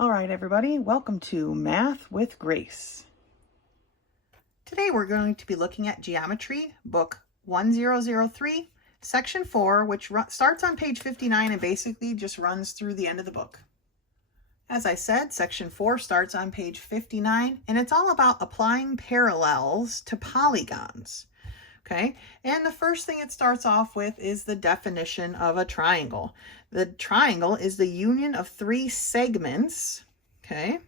All right, everybody, welcome to Math with Grace. Today we're going to be looking at Geometry, Book 1003, Section 4, which starts on page 59 and basically just runs through the end of the book. As I said, Section 4 starts on page 59, and it's all about applying parallels to polygons. Okay, and the first thing it starts off with is the definition of a triangle. The triangle is the union of three segments, okay,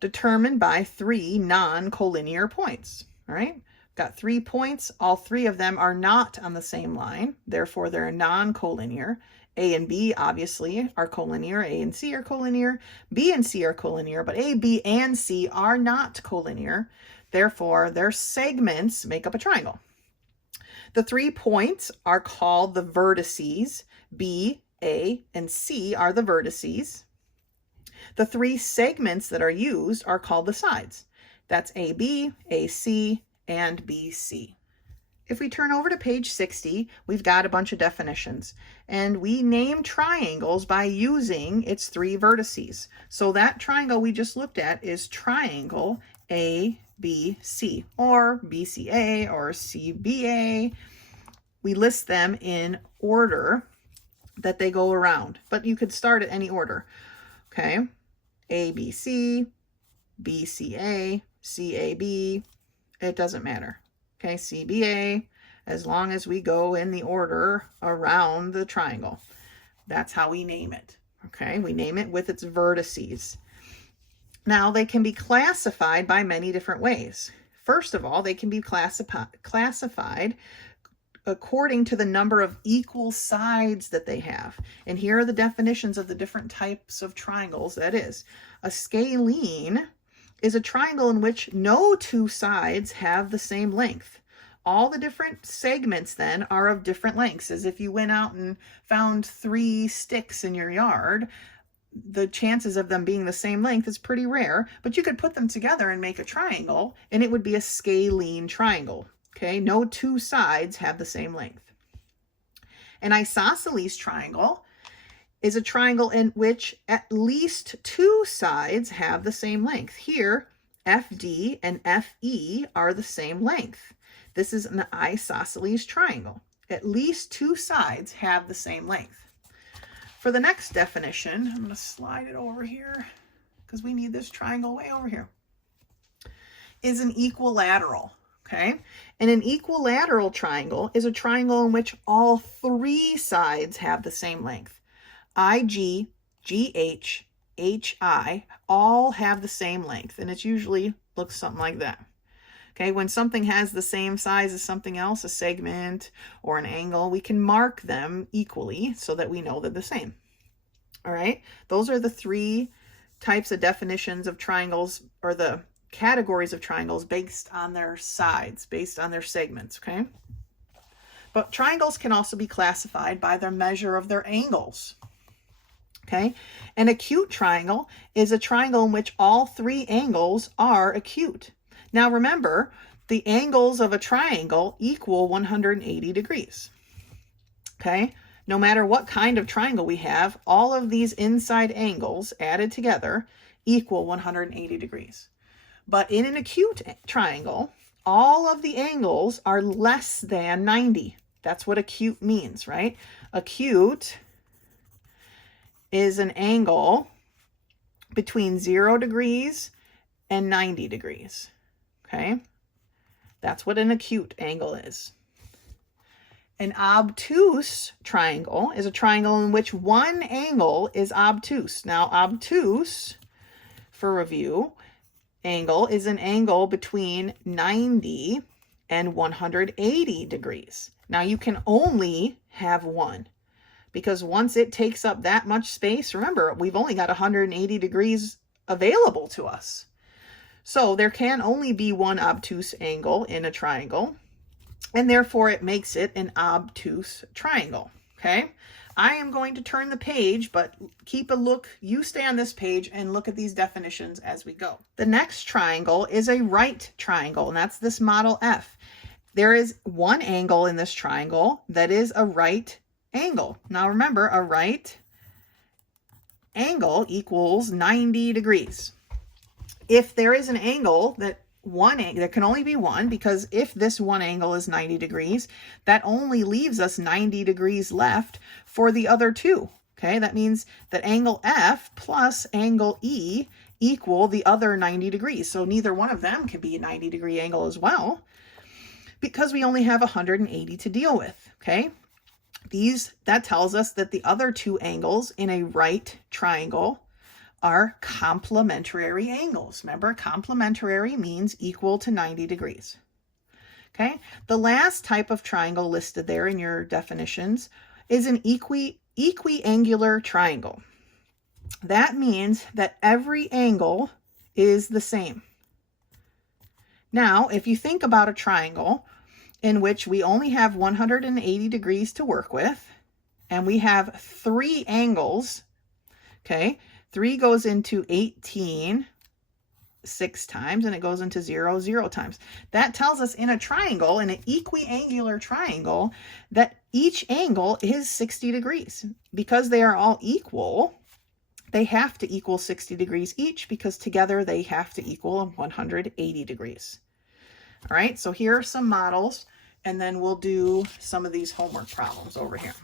determined by three non-collinear points. All right, got 3 points. All three of them are not on the same line, therefore they're non-collinear. A and B obviously are collinear. A and C are collinear. B and C are collinear, but A, B, and C are not collinear. Therefore, their segments make up a triangle. The 3 points are called the vertices. B, A, and C are the vertices. The 3 segments that are used are called the sides. That's AB, AC, and BC. If we turn over to page 60, we've got a bunch of definitions, and we name triangles by using its 3 vertices. So that triangle we just looked at is triangle ABC, or BCA, or CBA. We list them in order that they go around, but you could start at any order. Okay, ABC, BCA, CAB, it doesn't matter. Okay, CBA, as long as we go in the order around the triangle. That's how we name it. Okay, we name it with its vertices. Now, they can be classified by many different ways. First of all, they can be classified according to the number of equal sides that they have. And here are the definitions of the different types of triangles. That is, a scalene is a triangle in which no 2 sides have the same length. All the different segments then are of different lengths. As if you went out and found 3 sticks in your yard, the chances of them being the same length is pretty rare, but you could put them together and make a triangle, and it would be a scalene triangle. Okay, no 2 sides have the same length. An isosceles triangle is a triangle in which at least 2 sides have the same length. Here, FD and FE are the same length. This is an isosceles triangle. At least 2 sides have the same length. For the next definition, I'm going to slide it over here because we need this triangle way over here, is an equilateral. Okay, and an equilateral triangle is a triangle in which all 3 sides have the same length. IG, GH, HI all have the same length, and it usually looks something like that. Okay, when something has the same size as something else, a segment or an angle, we can mark them equally so that we know they're the same. All right, those are the 3 types of definitions of triangles, or the categories of triangles based on their sides, based on their segments, okay? But triangles can also be classified by their measure of their angles, okay? An acute triangle is a triangle in which all 3 angles are acute. Now remember, the angles of a triangle equal 180 degrees, okay? No matter what kind of triangle we have, all of these inside angles added together equal 180 degrees. But in an acute triangle, all of the angles are less than 90. That's what acute means, right? Acute is an angle between 0 degrees and 90 degrees, okay? That's what an acute angle is. An obtuse triangle is a triangle in which one angle is obtuse. Now, obtuse, for review, angle is an angle between 90 and 180 degrees. Now you can only have one, because once it takes up that much space, remember, we've only got 180 degrees available to us. So there can only be one obtuse angle in a triangle, and therefore it makes it an obtuse triangle, okay? I am going to turn the page, but keep a look. You stay on this page and look at these definitions as we go. The next triangle is a right triangle, and that's this model F. There is one angle in this triangle that is a right angle. Now remember, a right angle equals 90 degrees. If there is an angle there can only be one, because if this one angle is 90 degrees, that only leaves us 90 degrees left for the other two. Okay, that means that angle F plus angle E equal the other 90 degrees. So neither one of them can be a 90-degree angle as well, because we only have 180 to deal with. Okay, that tells us that the other two angles in a right triangle are complementary angles. Remember, complementary means equal to 90 degrees. Okay, the last type of triangle listed there in your definitions is an equiangular triangle. That means that every angle is the same. Now, if you think about a triangle in which we only have 180 degrees to work with, and we have 3 angles, okay, 3 goes into 18 6 times, and it goes into 0 0 times. That tells us in a triangle, in an equiangular triangle, that each angle is 60 degrees. Because they are all equal, they have to equal 60 degrees each, because together they have to equal 180 degrees. All right, so here are some models, and then we'll do some of these homework problems over here.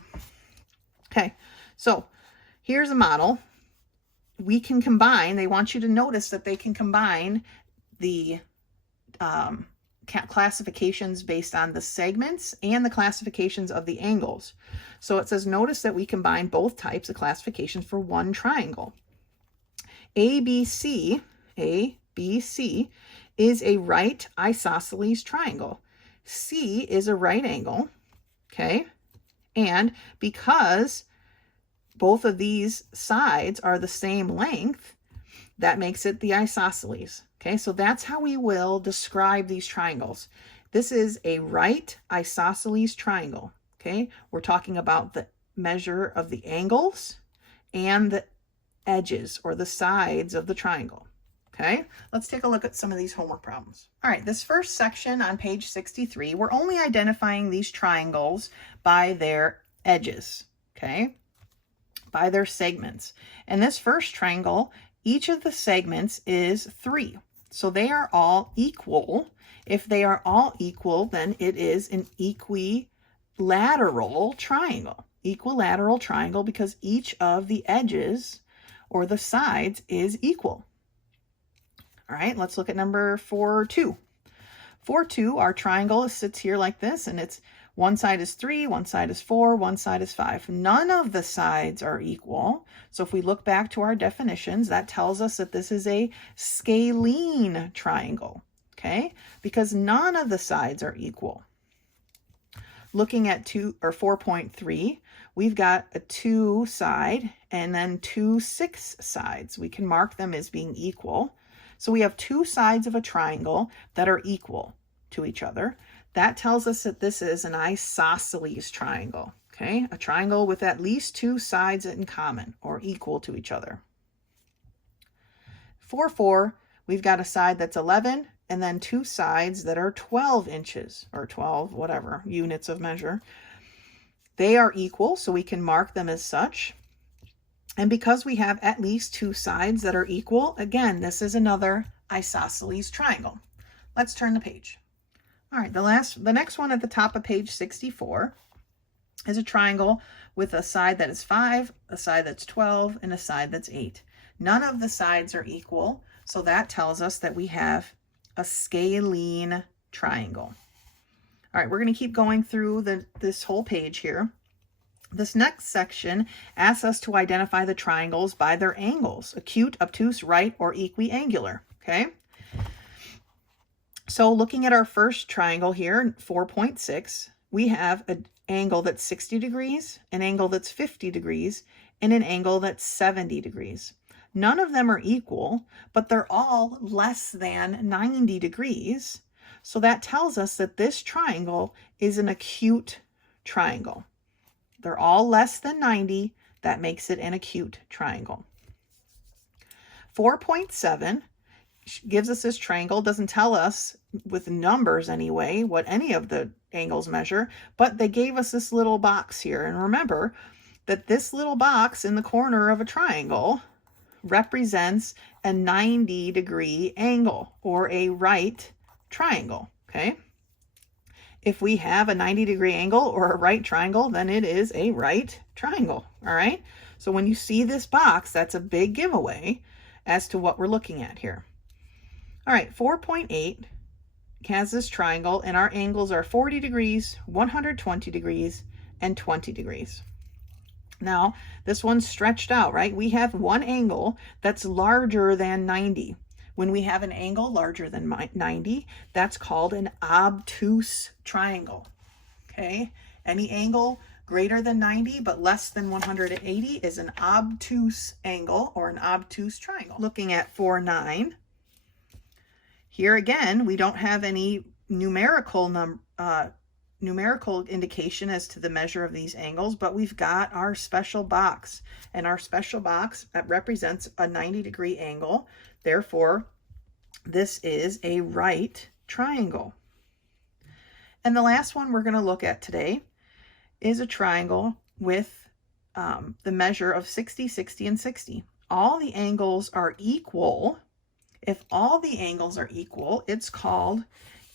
Okay, so here's a model. We can combine, they want you to notice that they can combine the classifications based on the segments and the classifications of the angles. So it says, notice that we combine both types of classifications for one triangle. ABC is a right isosceles triangle. C is a right angle, okay? And because both of these sides are the same length, that makes it the isosceles. Okay, so that's how we will describe these triangles. This is a right isosceles triangle. Okay, we're talking about the measure of the angles and the edges or the sides of the triangle. Okay, let's take a look at some of these homework problems. All right, this first section on page 63, we're only identifying these triangles by their edges. Okay, by their segments. And this first triangle, each of the segments is 3. So they are all equal. If they are all equal, then it is an equilateral triangle. Equilateral triangle because each of the edges or the sides is equal. All right, let's look at number 4-2. 4-2, our triangle sits here like this, and it's one side is 3, one side is 4, one side is 5. None of the sides are equal. So if we look back to our definitions, that tells us that this is a scalene triangle, okay? Because none of the sides are equal. Looking at 4.3, we've got a 2 side and then 2 6 sides. We can mark them as being equal. So we have 2 sides of a triangle that are equal to each other. That tells us that this is an isosceles triangle, okay? A triangle with at least 2 sides in common or equal to each other. 4-4, we've got a side that's 11 and then 2 sides that are 12 inches or 12, whatever, units of measure. They are equal, so we can mark them as such. And because we have at least 2 sides that are equal, again, this is another isosceles triangle. Let's turn the page. All right, the next one at the top of page 64 is a triangle with a side that is 5, a side that's 12, and a side that's 8. None of the sides are equal, so that tells us that we have a scalene triangle. All right, we're going to keep going through this whole page here. This next section asks us to identify the triangles by their angles, acute, obtuse, right, or equiangular, okay? So looking at our first triangle here, 4.6, we have an angle that's 60 degrees, an angle that's 50 degrees, and an angle that's 70 degrees. None of them are equal, but they're all less than 90 degrees. So that tells us that this triangle is an acute triangle. They're all less than 90. That makes it an acute triangle. 4.7 gives us this triangle. Doesn't tell us with numbers anyway what any of the angles measure, but they gave us this little box here. And remember, that this little box in the corner of a triangle represents a 90-degree angle, or a right triangle, okay? If we have a 90-degree angle or a right triangle, then it is a right triangle, all right? So when you see this box, that's a big giveaway as to what we're looking at here. All right, 4.8 has this triangle, and our angles are 40 degrees, 120 degrees, and 20 degrees. Now, this one's stretched out, right? We have one angle that's larger than 90. When we have an angle larger than 90, that's called an obtuse triangle, okay? Any angle greater than 90 but less than 180 is an obtuse angle, or an obtuse triangle. Looking at 4.9, here again, we don't have any numerical indication as to the measure of these angles, but we've got our special box, and our special box that represents a 90-degree angle. Therefore, this is a right triangle. And the last one we're going to look at today is a triangle with the measure of 60, 60, and 60. All the angles are equal. If all the angles are equal, it's called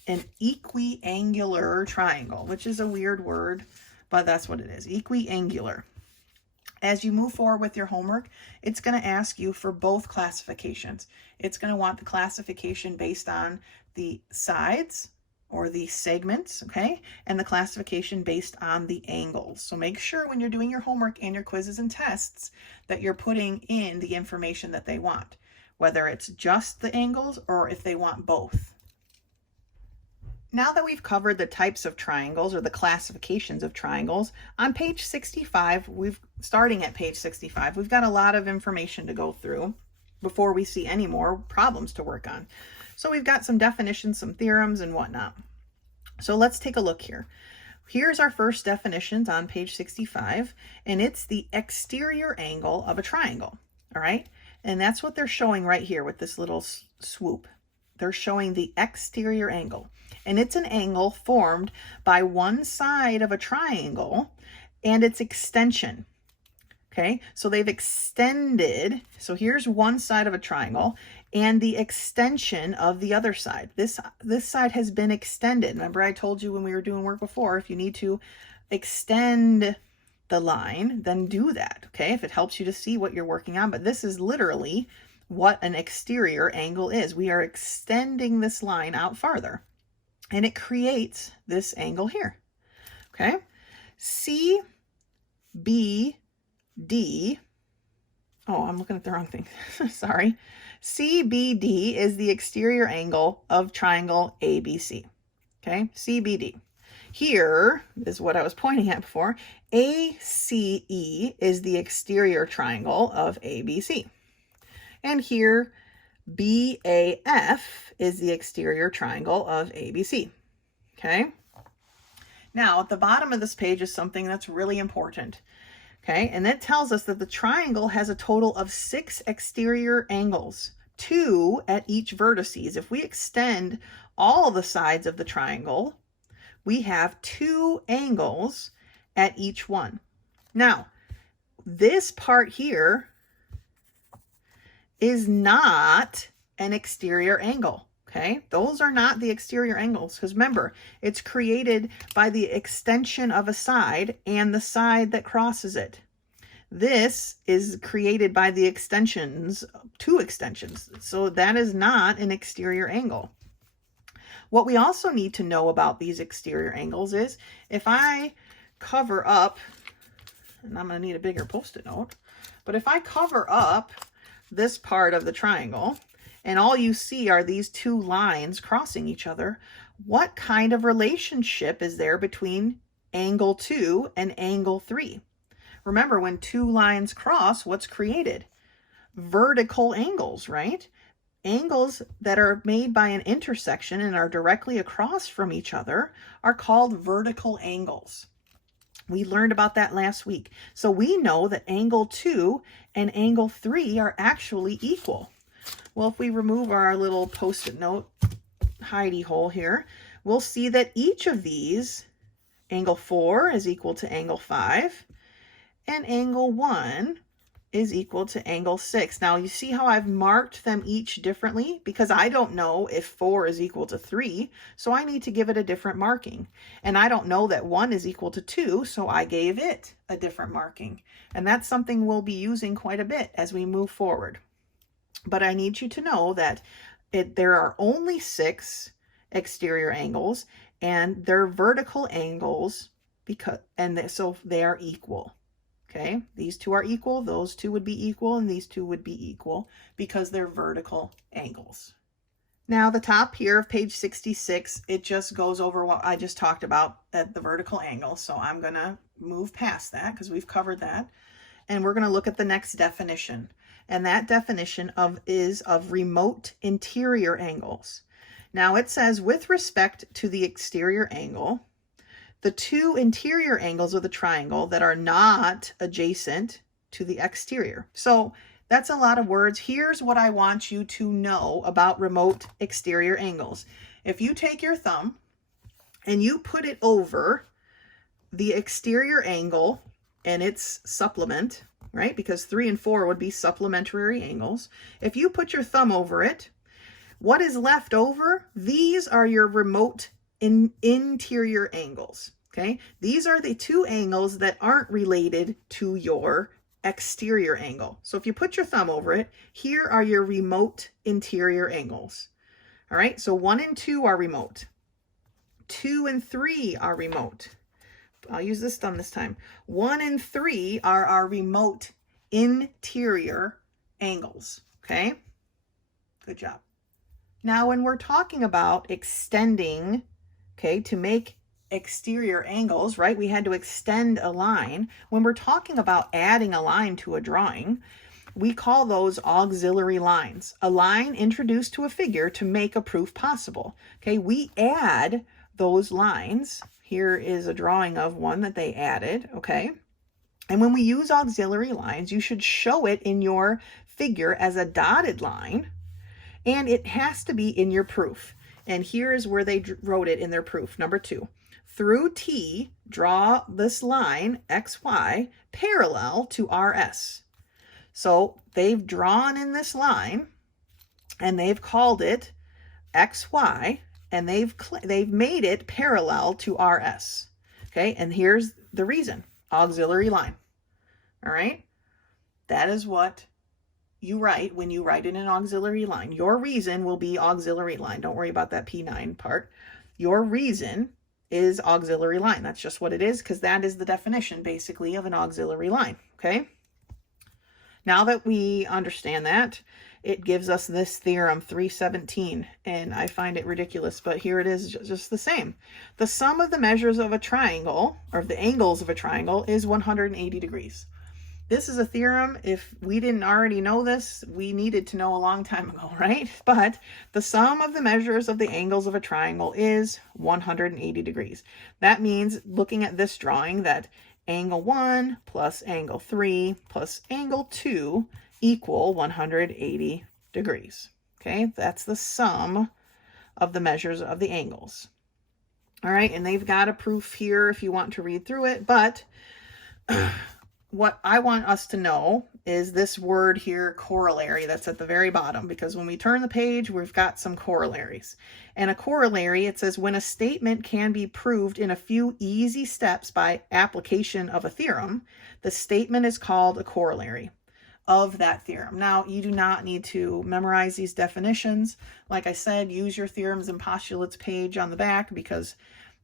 an equiangular triangle, which is a weird word, but that's what it is, equiangular. As you move forward with your homework, it's going to ask you for both classifications. It's going to want the classification based on the sides, or the segments, okay, and the classification based on the angles. So make sure when you're doing your homework and your quizzes and tests that you're putting in the information that they want, whether it's just the angles or if they want both. Now that we've covered the types of triangles, or the classifications of triangles, on page 65, starting at page 65, we've got a lot of information to go through before we see any more problems to work on. So we've got some definitions, some theorems, and whatnot. So let's take a look here. Here's our first definitions on page 65, and it's the exterior angle of a triangle, all right? And that's what they're showing right here with this little swoop. They're showing the exterior angle, and it's an angle formed by one side of a triangle and its extension. Okay, so they've extended, so here's one side of a triangle and the extension of the other side. This side has been extended. Remember, I told you when we were doing work before, if you need to extend the line, then do that, okay, if it helps you to see what you're working on. But this is literally what an exterior angle is. We are extending this line out farther, and it creates this angle here, okay? CBD, oh, I'm looking at the wrong thing, sorry. CBD is the exterior angle of triangle ABC, okay? CBD. Here is what I was pointing at before. ACE is the exterior triangle of ABC. And here, BAF is the exterior triangle of ABC, okay? Now, at the bottom of this page is something that's really important, okay? And that tells us that the triangle has a total of 6 exterior angles, 2 at each vertices. If we extend all the sides of the triangle, we have 2 angles at each one. Now, this part here is not an exterior angle, okay? Those are not the exterior angles, because remember, it's created by the extension of a side and the side that crosses it. This is created by the extensions, 2 extensions, so that is not an exterior angle. What we also need to know about these exterior angles is if I cover up, and I'm going to need a bigger Post-it note, but if I cover up this part of the triangle and all you see are these 2 lines crossing each other, what kind of relationship is there between angle 2 and angle 3? Remember, when 2 lines cross, what's created? Vertical angles, right? Angles that are made by an intersection and are directly across from each other are called vertical angles. We learned about that last week. So we know that angle 2 and angle 3 are actually equal. Well, if we remove our little Post-it note hidey hole here, we'll see that each of these, angle 4 is equal to angle 5, and angle 1 is equal to angle 6. Now you see how I've marked them each differently because I don't know if 4 is equal to 3, so I need to give it a different marking. And I don't know that 1 is equal to 2, so I gave it a different marking. And that's something we'll be using quite a bit as we move forward. But I need you to know that there are only 6 exterior angles, and they're vertical angles so they are equal. Okay, these two are equal, those two would be equal, and these two would be equal because they're vertical angles. Now the top here of page 66, it just goes over what I just talked about at the vertical angle. So I'm going to move past that because we've covered that. And we're going to look at the next definition. And that definition is of remote interior angles. Now it says with respect to the exterior angle, the two interior angles of the triangle that are not adjacent to the exterior. So that's a lot of words. Here's what I want you to know about remote exterior angles. If you take your thumb and you put it over the exterior angle and its supplement, right? Because 3 and 4 would be supplementary angles. If you put your thumb over it, what is left over? These are your remote interior angles. Okay, these are the two angles that aren't related to your exterior angle. So if you put your thumb over it, here are your remote interior angles. All right, so 1 and 2 are remote. 2 and 3 are remote. I'll use this thumb this time. 1 and 3 are our remote interior angles. Okay, good job. Now, when we're talking about extending, okay, to make exterior angles, right, we had to extend a line. When we're talking about adding a line to a drawing, we call those auxiliary lines. A line introduced to a figure to make a proof possible. Okay, we add those lines. Here is a drawing of one that they added, okay? And when we use auxiliary lines, you should show it in your figure as a dotted line, and it has to be in your proof. And here is where they wrote it in their proof, number 2. Through T, draw this line, XY, parallel to RS. So they've drawn in this line, and they've called it XY, and they've made it parallel to RS. Okay, and here's the reason, auxiliary line. All right, that is what you write when you write in an auxiliary line. Your reason will be auxiliary line. Don't worry about that P9 part. Your reason is auxiliary line. That's just what it is, because that is the definition basically of an auxiliary line. Okay, now that we understand that, it gives us this theorem 317, and I find it ridiculous, but here it is, just the same. The sum of the measures of a triangle, or the angles of a triangle, is 180 degrees. This is a theorem. If we didn't already know this, we needed to know a long time ago, right? But the sum of the measures of the angles of a triangle is 180 degrees. That means, looking at this drawing, that angle 1 plus angle 3 plus angle 2 equal 180 degrees. Okay, that's the sum of the measures of the angles. All right, and they've got a proof here if you want to read through it, but what I want us to know is this word here, corollary, that's at the very bottom, because when we turn the page, we've got some corollaries. And a corollary, it says, when a statement can be proved in a few easy steps by application of a theorem, the statement is called a corollary of that theorem. Now, you do not need to memorize these definitions. Like I said, use your theorems and postulates page on the back, because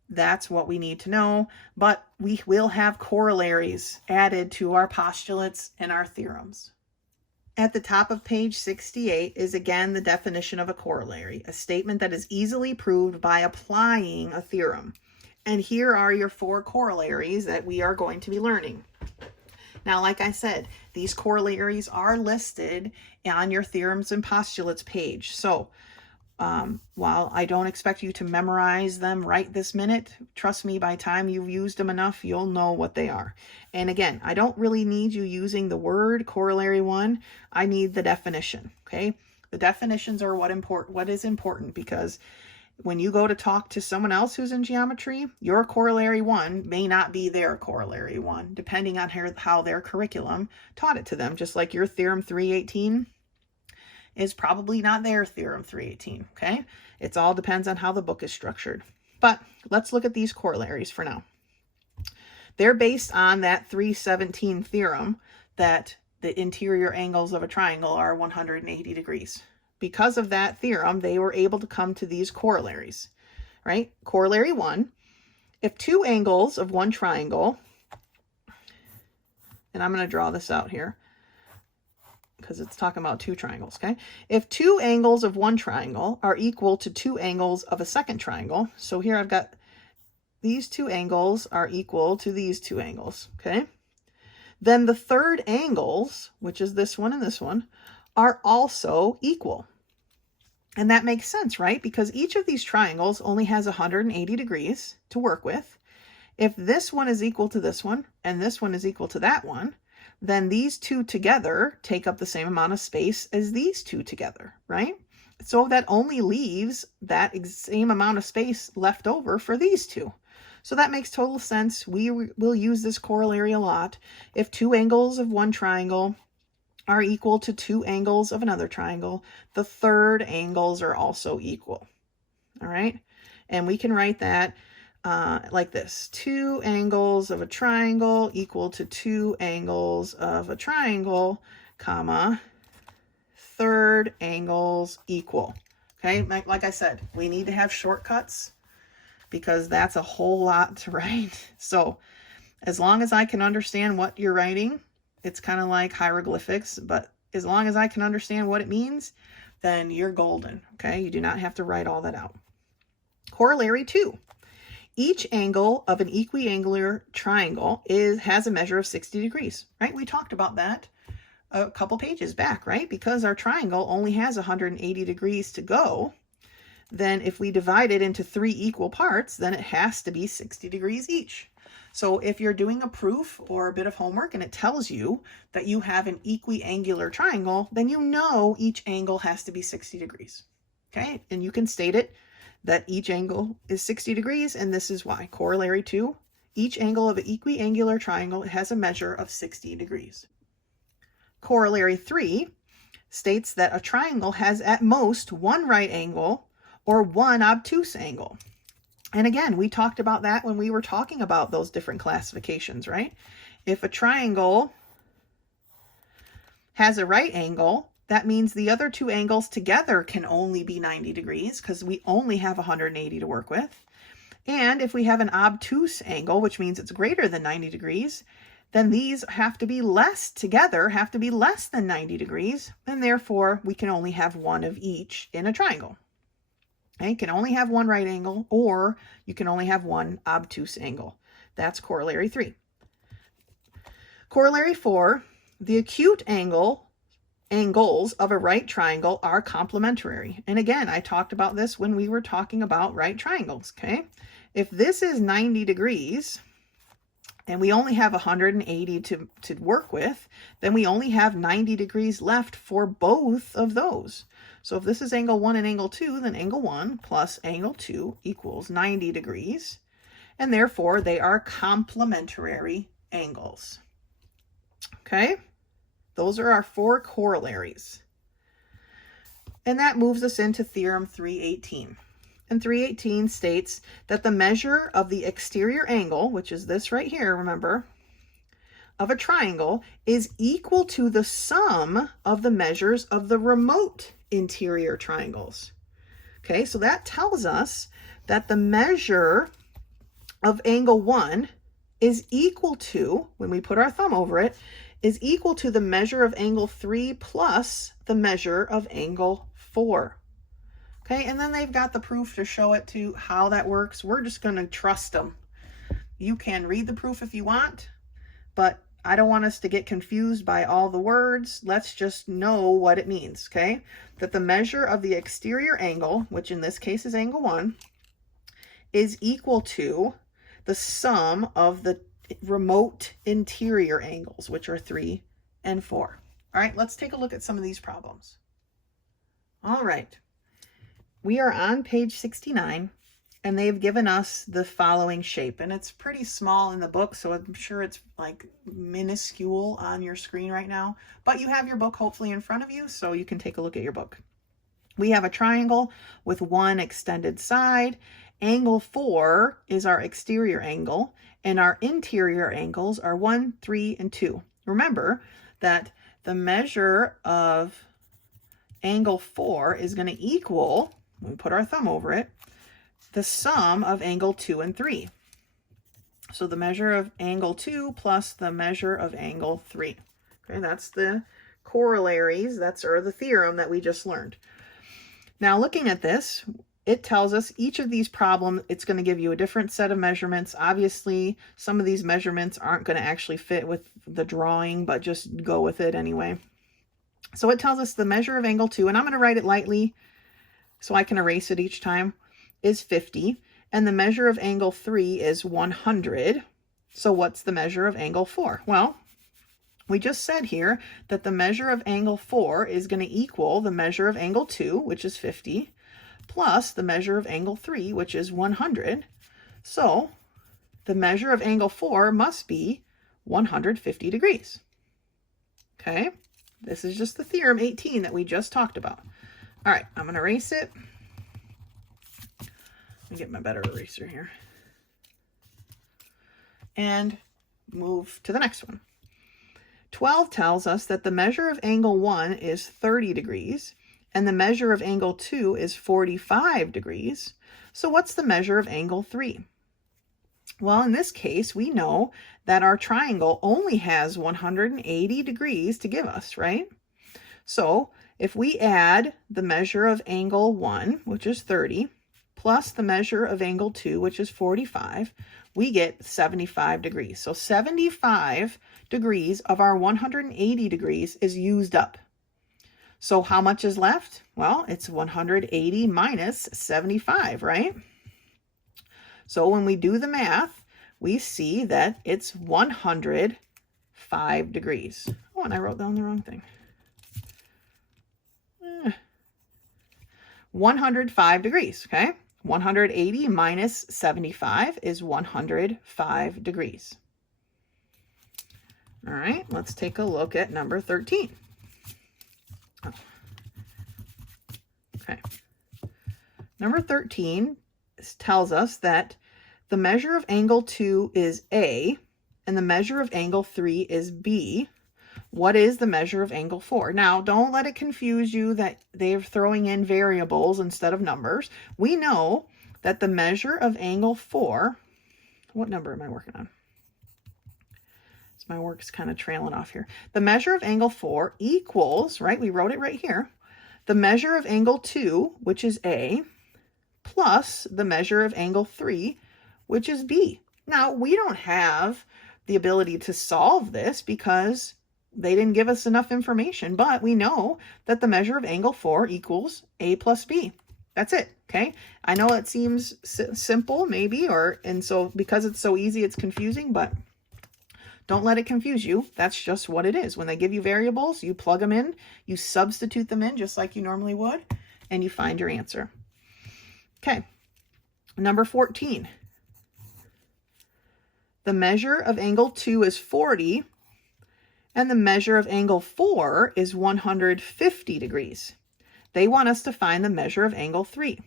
that's what we need to know, but we will have corollaries added to our postulates and our theorems. At the top of page 68 is again the definition of a corollary, a statement that is easily proved by applying a theorem. And here are your 4 corollaries that we are going to be learning. Now, like I said, these corollaries are listed on your theorems and postulates page. So while I don't expect you to memorize them right this minute, trust me, by the time you've used them enough, you'll know what they are. And again, I don't really need you using the word corollary 1. I need the definition, okay? The definitions are what is important, because when you go to talk to someone else who's in geometry, your corollary 1 may not be their corollary 1, depending on how their curriculum taught it to them. Just like your theorem 318 is probably not their theorem 318, okay? It all depends on how the book is structured. But let's look at these corollaries for now. They're based on that 317 theorem that the interior angles of a triangle are 180 degrees. Because of that theorem, they were able to come to these corollaries, right? Corollary 1, if two angles of one triangle, and I'm going to draw this out here because it's talking about two triangles, okay? If two angles of one triangle are equal to two angles of a second triangle, so here I've got these two angles are equal to these two angles, okay? Then the third angles, which is this one and this one, are also equal. And that makes sense, right? Because each of these triangles only has 180 degrees to work with. If this one is equal to this one, and this one is equal to that one, then these two together take up the same amount of space as these two together, right? So that only leaves that same amount of space left over for these two. So that makes total sense. We will use this corollary a lot. If two angles of one triangle are equal to two angles of another triangle, the third angles are also equal. All right. And we can write that like this: two angles of a triangle equal to two angles of a triangle, comma, third angles equal. Okay. Like I said, we need to have shortcuts because that's a whole lot to write. So as long as I can understand what you're writing, it's kind of like hieroglyphics, but as long as I can understand what it means, then you're golden, okay? You do not have to write all that out. Corollary 2. Each angle of an equiangular triangle has a measure of 60 degrees, right? We talked about that a couple pages back, right? Because our triangle only has 180 degrees to go, then if we divide it into 3 equal parts, then it has to be 60 degrees each. So if you're doing a proof or a bit of homework and it tells you that you have an equiangular triangle, then you know each angle has to be 60 degrees, okay? And you can state it that each angle is 60 degrees, and this is why. Corollary 2, each angle of an equiangular triangle has a measure of 60 degrees. Corollary 3 states that a triangle has at most one right angle or one obtuse angle. And again, we talked about that when we were talking about those different classifications, right? If a triangle has a right angle, that means the other two angles together can only be 90 degrees because we only have 180 to work with. And if we have an obtuse angle, which means it's greater than 90 degrees, then these have to be less together, have to be less than 90 degrees, and therefore we can only have one of each in a triangle. Okay, you can only have one right angle, or you can only have one obtuse angle. That's corollary 3. Corollary 4, the acute angles of a right triangle are complementary. And again, I talked about this when we were talking about right triangles, okay? If this is 90 degrees, and we only have 180 to work with, then we only have 90 degrees left for both of those. So if this is angle 1 and angle 2, then angle 1 plus angle 2 equals 90 degrees. And therefore, they are complementary angles. Okay? Those are our 4 corollaries. And that moves us into theorem 318. And 318 states that the measure of the exterior angle, which is this right here, remember, of a triangle is equal to the sum of the measures of the remote interior triangles. Okay, so that tells us that the measure of angle 1 is equal to, when we put our thumb over it, is equal to the measure of angle 3 plus the measure of angle 4. Okay, and then they've got the proof to show it to how that works. We're just going to trust them. You can read the proof if you want, but I don't want us to get confused by all the words. Let's just know what it means, okay? That the measure of the exterior angle, which in this case is angle 1, is equal to the sum of the remote interior angles, which are 3 and 4. All right, let's take a look at some of these problems. All right. we are on page 69, and they've given us the following shape, and it's pretty small in the book, so I'm sure it's like minuscule on your screen right now, but you have your book hopefully in front of you, so you can take a look at your book. We have a triangle with one extended side. Angle 4 is our exterior angle, and our interior angles are 1, 3, and 2. Remember that the measure of angle 4 is going to equal, when we put our thumb over it, the sum of angle 2 and 3. So the measure of angle 2 plus the measure of angle 3. Okay, that's the corollaries, or the theorem that we just learned. Now looking at this, it tells us each of these problems, it's going to give you a different set of measurements. Obviously, some of these measurements aren't going to actually fit with the drawing, but just go with it anyway. So it tells us the measure of angle 2, and I'm going to write it lightly so I can erase it each time, is 50, and the measure of angle 3 is 100. So what's the measure of angle 4? Well, we just said here that the measure of angle 4 is going to equal the measure of angle 2, which is 50, plus the measure of angle 3, which is 100. So the measure of angle 4 must be 150 degrees. Okay, this is just the theorem 18 that we just talked about. All right, I'm going to erase it. Let me get my better eraser here. And move to the next one. 12 tells us that the measure of angle 1 is 30 degrees, and the measure of angle 2 is 45 degrees. So what's the measure of angle 3? Well, in this case, we know that our triangle only has 180 degrees to give us, right? So if we add the measure of angle 1, which is 30, plus the measure of angle 2, which is 45, we get 75 degrees. So 75 degrees of our 180 degrees is used up. So how much is left? Well, it's 180 minus 75, right? So when we do the math, we see that it's 105 degrees. Oh, and I wrote down the wrong thing. 105 degrees, okay? 180 minus 75 is 105 degrees. All right, let's take a look at number 13. Okay. Number 13 tells us that the measure of angle 2 is A, and the measure of angle 3 is B. What is the measure of angle 4? Now, don't let it confuse you that they're throwing in variables instead of numbers. We know that the measure of angle 4, what number am I working on? So my work's kind of trailing off here. The measure of angle 4 equals, right, we wrote it right here, the measure of angle 2, which is A, plus the measure of angle 3, which is B. Now, we don't have the ability to solve this because they didn't give us enough information, but we know that the measure of angle 4 equals A plus B. That's it, okay? I know it seems simple, maybe, and so because it's so easy, it's confusing, but don't let it confuse you. That's just what it is. When they give you variables, you plug them in, you substitute them in just like you normally would, and you find your answer. Okay, number 14. The measure of angle 2 is 40, and the measure of angle 4 is 150 degrees. They want us to find the measure of angle 3.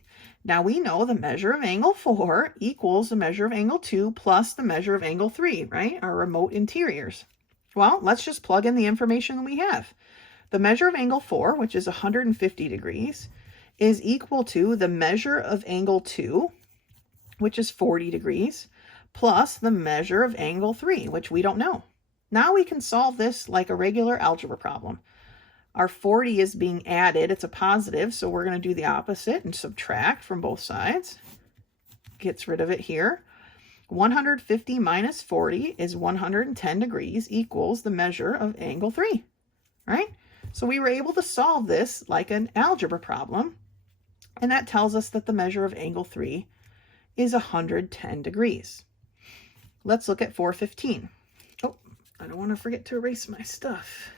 Now we know the measure of angle 4 equals the measure of angle 2 plus the measure of angle 3, right? Our remote interiors. Well, let's just plug in the information that we have. The measure of angle 4, which is 150 degrees, is equal to the measure of angle 2, which is 40 degrees, plus the measure of angle 3, which we don't know. Now we can solve this like a regular algebra problem. Our 40 is being added. It's a positive, so we're going to do the opposite and subtract from both sides. Gets rid of it here. 150 minus 40 is 110 degrees equals the measure of angle 3, right? So we were able to solve this like an algebra problem, and that tells us that the measure of angle 3 is 110 degrees. Let's look at 415. Oh, I don't want to forget to erase my stuff.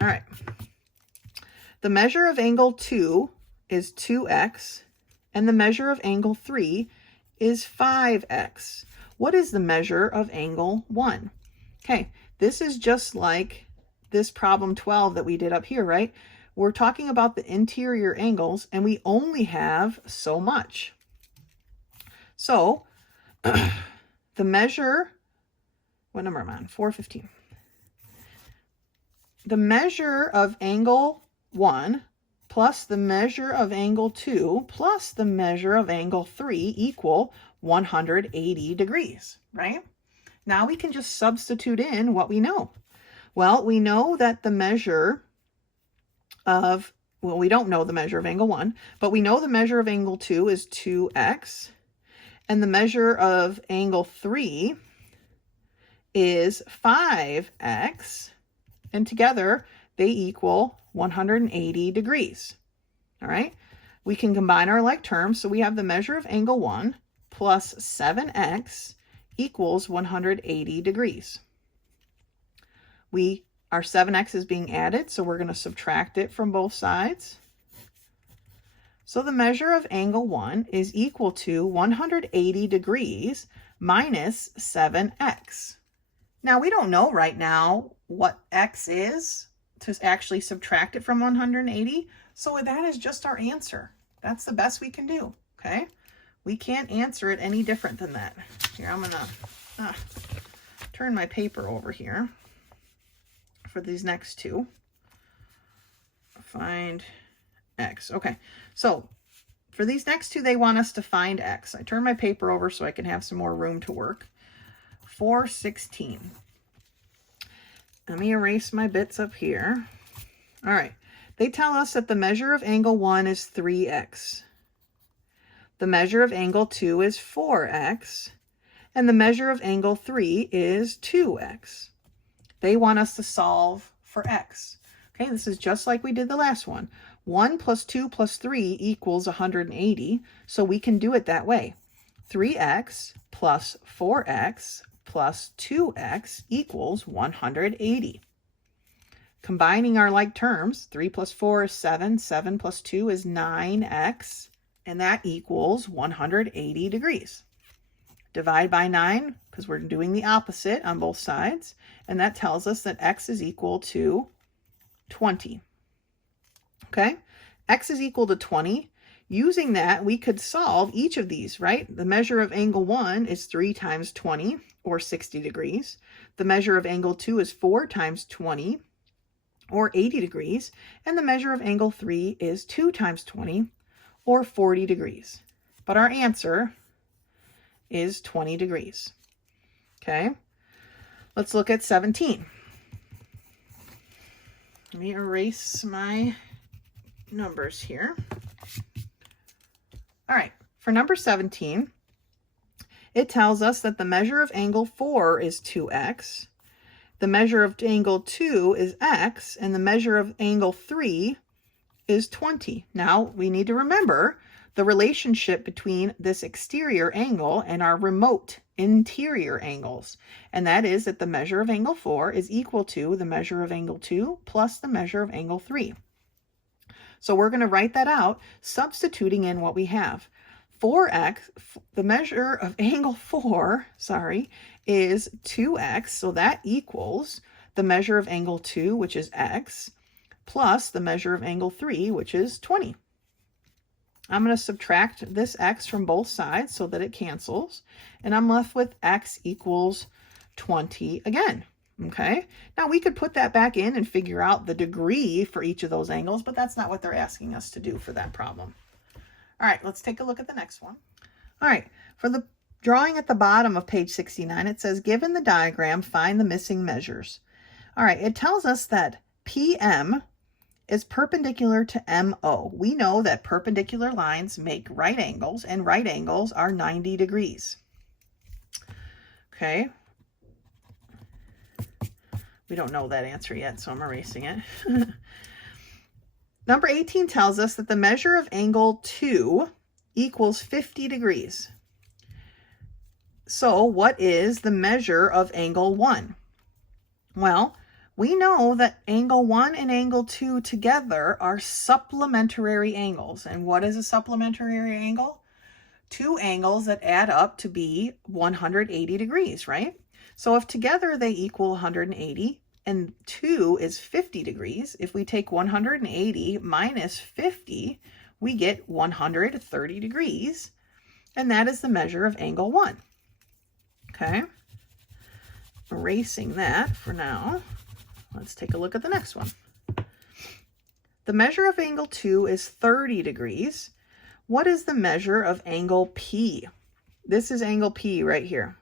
All right. The measure of angle 2 is 2x, and the measure of angle 3 is 5x. What is the measure of angle 1? Okay, this is just like this problem 12 that we did up here, right? We're talking about the interior angles, and we only have so much. So the measure, what number am I on? 415. The measure of angle 1 plus the measure of angle 2 plus the measure of angle 3 equal 180 degrees, right? Now we can just substitute in what we know. Well, we know that the measure of, well, we don't know the measure of angle 1, but we know the measure of angle 2 is 2x, and the measure of angle 3 is 5x, and together they equal 180 degrees. All right, we can combine our like terms, so we have the measure of angle 1 plus 7x equals 180 degrees. Our 7x is being added, so we're going to subtract it from both sides. So the measure of angle 1 is equal to 180 degrees minus 7x. Now, we don't know right now what x is to actually subtract it from 180, so that is just our answer. That's the best we can do, okay? We can't answer it any different than that. Here, I'm going to turn my paper over here for these next two. Find x. Okay, so for these next two, they want us to find x. I turn my paper over so I can have some more room to work. 416. Let me erase my bits up here. All right, they tell us that the measure of angle 1 is 3x. The measure of angle 2 is 4x. And the measure of angle 3 is 2x. They want us to solve for x. Okay, this is just like we did the last one. 1 plus 2 plus 3 equals 180, so we can do it that way. 3x plus 4x plus 2x equals 180. Combining our like terms, 3 plus 4 is 7, 7 plus 2 is 9x, and that equals 180 degrees. Divide by 9, because we're doing the opposite on both sides, and that tells us that x is equal to 20. Okay, x is equal to 20. Using that, we could solve each of these, right? The measure of angle 1 is 3 times 20, or 60 degrees. The measure of angle 2 is 4 times 20, or 80 degrees. And the measure of angle 3 is 2 times 20, or 40 degrees. But our answer is 20 degrees. Okay, let's look at 17. Let me erase my numbers here. All right, for number 17, it tells us that the measure of angle 4 is 2x, the measure of angle 2 is x, and the measure of angle 3 is 20. Now, we need to remember the relationship between this exterior angle and our remote interior angles, and that is that the measure of angle 4 is equal to the measure of angle 2 plus the measure of angle 3. So we're going to write that out, substituting in what we have. 4x, the measure of angle 4, is 2x, so that equals the measure of angle 2, which is x, plus the measure of angle 3, which is 20. I'm going to subtract this x from both sides so that it cancels, and I'm left with x equals 20 again. Okay, now we could put that back in and figure out the degree for each of those angles, but that's not what they're asking us to do for that problem. All right, let's take a look at the next one. All right, for the drawing at the bottom of page 69, it says, given the diagram, find the missing measures. All right, it tells us that PM is perpendicular to MO. We know that perpendicular lines make right angles, and right angles are 90 degrees. Okay. We don't know that answer yet, so I'm erasing it. Number 18 tells us that the measure of angle 2 equals 50 degrees. So what is the measure of angle 1? Well, We know that angle 1 and angle 2 together are supplementary angles. And what is a supplementary angle? Two angles that add up to be 180 degrees, right? So if together they equal 180 and 2 is 50 degrees, if we take 180 minus 50, we get 130 degrees. And that is the measure of angle 1. Okay, erasing that for now. Let's take a look at the next one. The measure of angle 2 is 30 degrees. What is the measure of angle P? This is angle P right here.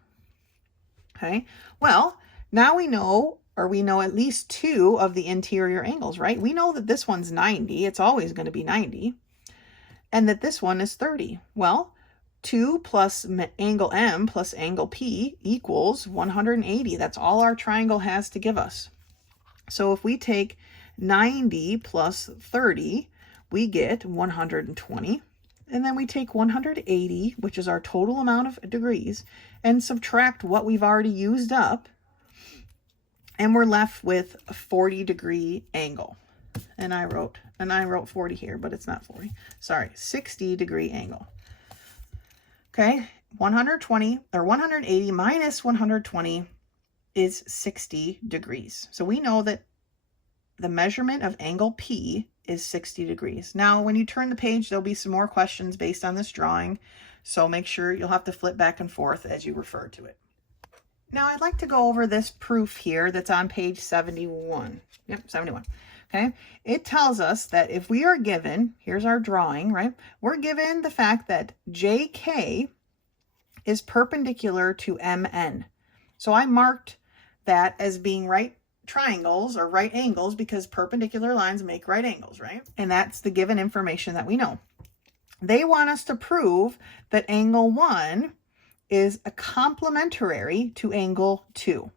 Okay, well, now we know, or we know at least two of the interior angles, right? We know that this one's 90. It's always going to be 90. And that this one is 30. Well, 2 plus angle M plus angle P equals 180. That's all our triangle has to give us. So if we take 90 plus 30, we get 120. And then we take 180, which is our total amount of degrees, and subtract what we've already used up. And we're left with a 40-degree angle. And I wrote 40 here, but it's not 40. Sorry, 60-degree angle. Okay, 120 or 180 minus 120 is 60 degrees. So we know that the measurement of angle P is 60 degrees. Now, when you turn the page, there'll be some more questions based on this drawing. So make sure you'll have to flip back and forth as you refer to it. Now, I'd like to go over this proof here that's on page 71. Yep, 71. Okay, it tells us that if we are given, here's our drawing, right? We're given the fact that JK is perpendicular to MN. So I marked that as being right triangles or right angles because perpendicular lines make right angles, right? And that's the given information that we know. They want us to prove that angle 1 is a complementary to angle 2.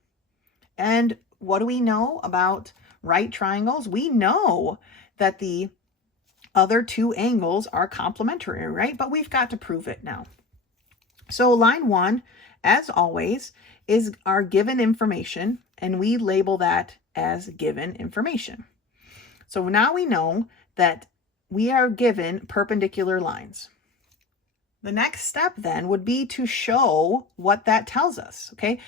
And what do we know about right triangles? We know that the other two angles are complementary, right? But we've got to prove it now. So line 1, as always, is our given information, and we label that as given information. So now we know that we are given perpendicular lines. The next step then would be to show what that tells us, okay?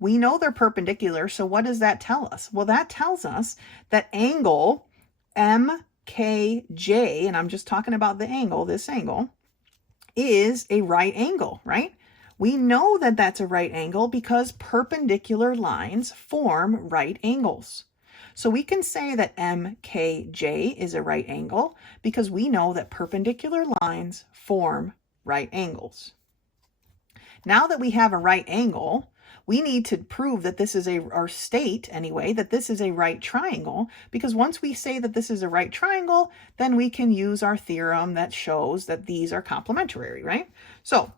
We know they're perpendicular, so what does that tell us? Well, that tells us that angle MKJ, and I'm just talking about the angle, this angle, is a right angle, right? We know that that's a right angle because perpendicular lines form right angles. So we can say that MKJ is a right angle because we know that perpendicular lines form right angles. Now that we have a right angle, we need to prove that this is or state anyway, that this is a right triangle, because once we say that this is a right triangle, then we can use our theorem that shows that these are complementary, right? So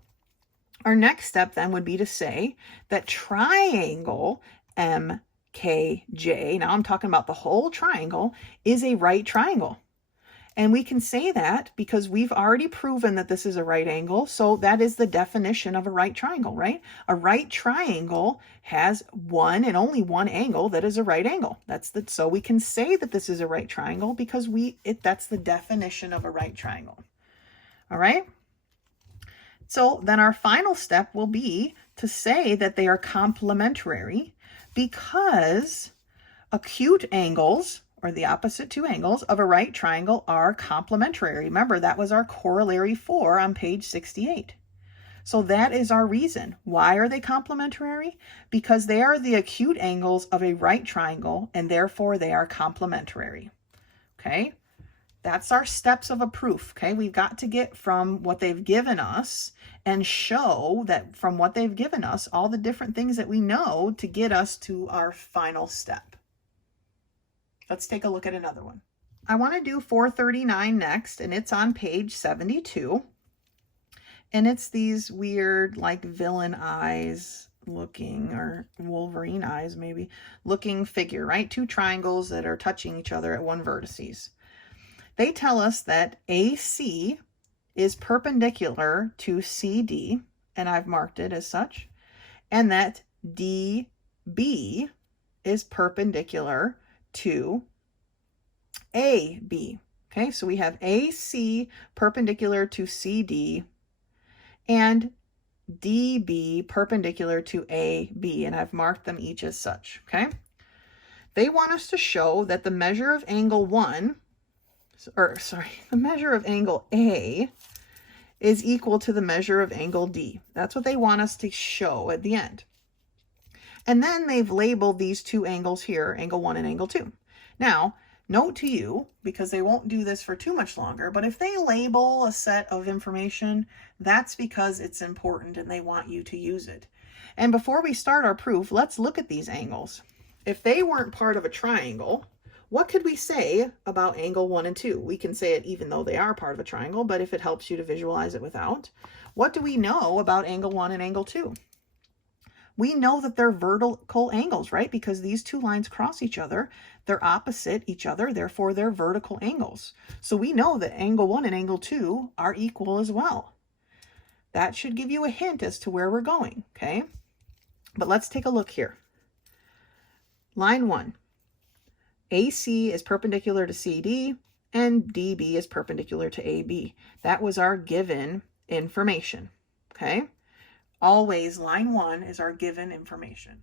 our next step then would be to say that triangle MKJ, now I'm talking about the whole triangle, is a right triangle. And we can say that because we've already proven that this is a right angle. So that is the definition of a right triangle, right? A right triangle has one and only one angle that is a right angle. So we can say that this is a right triangle because that's the definition of a right triangle. All right. So then our final step will be to say that they are complementary because acute angles, or the opposite two angles of a right triangle, are complementary. Remember, that was our corollary 4 on page 68. So that is our reason. Why are they complementary? Because they are the acute angles of a right triangle, and therefore they are complementary. Okay, that's our steps of a proof. Okay, we've got to get from what they've given us and show that from what they've given us, all the different things that we know to get us to our final step. Let's take a look at another one. I want to do 439 next, and it's on page 72. And it's these weird, like villain eyes looking, or Wolverine eyes maybe, looking figure, right? Two triangles that are touching each other at one vertices. They tell us that AC is perpendicular to CD, and I've marked it as such, and that DB is perpendicular to AB. Okay, so we have AC perpendicular to CD and DB perpendicular to AB, and I've marked them each as such, okay? They want us to show that the measure of angle the measure of angle A is equal to the measure of angle D. That's what they want us to show at the end. And then they've labeled these two angles here, angle 1 and angle 2. Now, note to you, because they won't do this for too much longer, but if they label a set of information, that's because it's important and they want you to use it. And before we start our proof, let's look at these angles. If they weren't part of a triangle, what could we say about angle 1 and 2? We can say it even though they are part of a triangle, but if it helps you to visualize it without, what do we know about angle 1 and angle 2? We know that they're vertical angles, right? Because these two lines cross each other. They're opposite each other, therefore they're vertical angles. So we know that angle 1 and angle 2 are equal as well. That should give you a hint as to where we're going, okay? But let's take a look here. Line 1. AC is perpendicular to CD and DB is perpendicular to AB. That was our given information, okay? Always line 1 is our given information.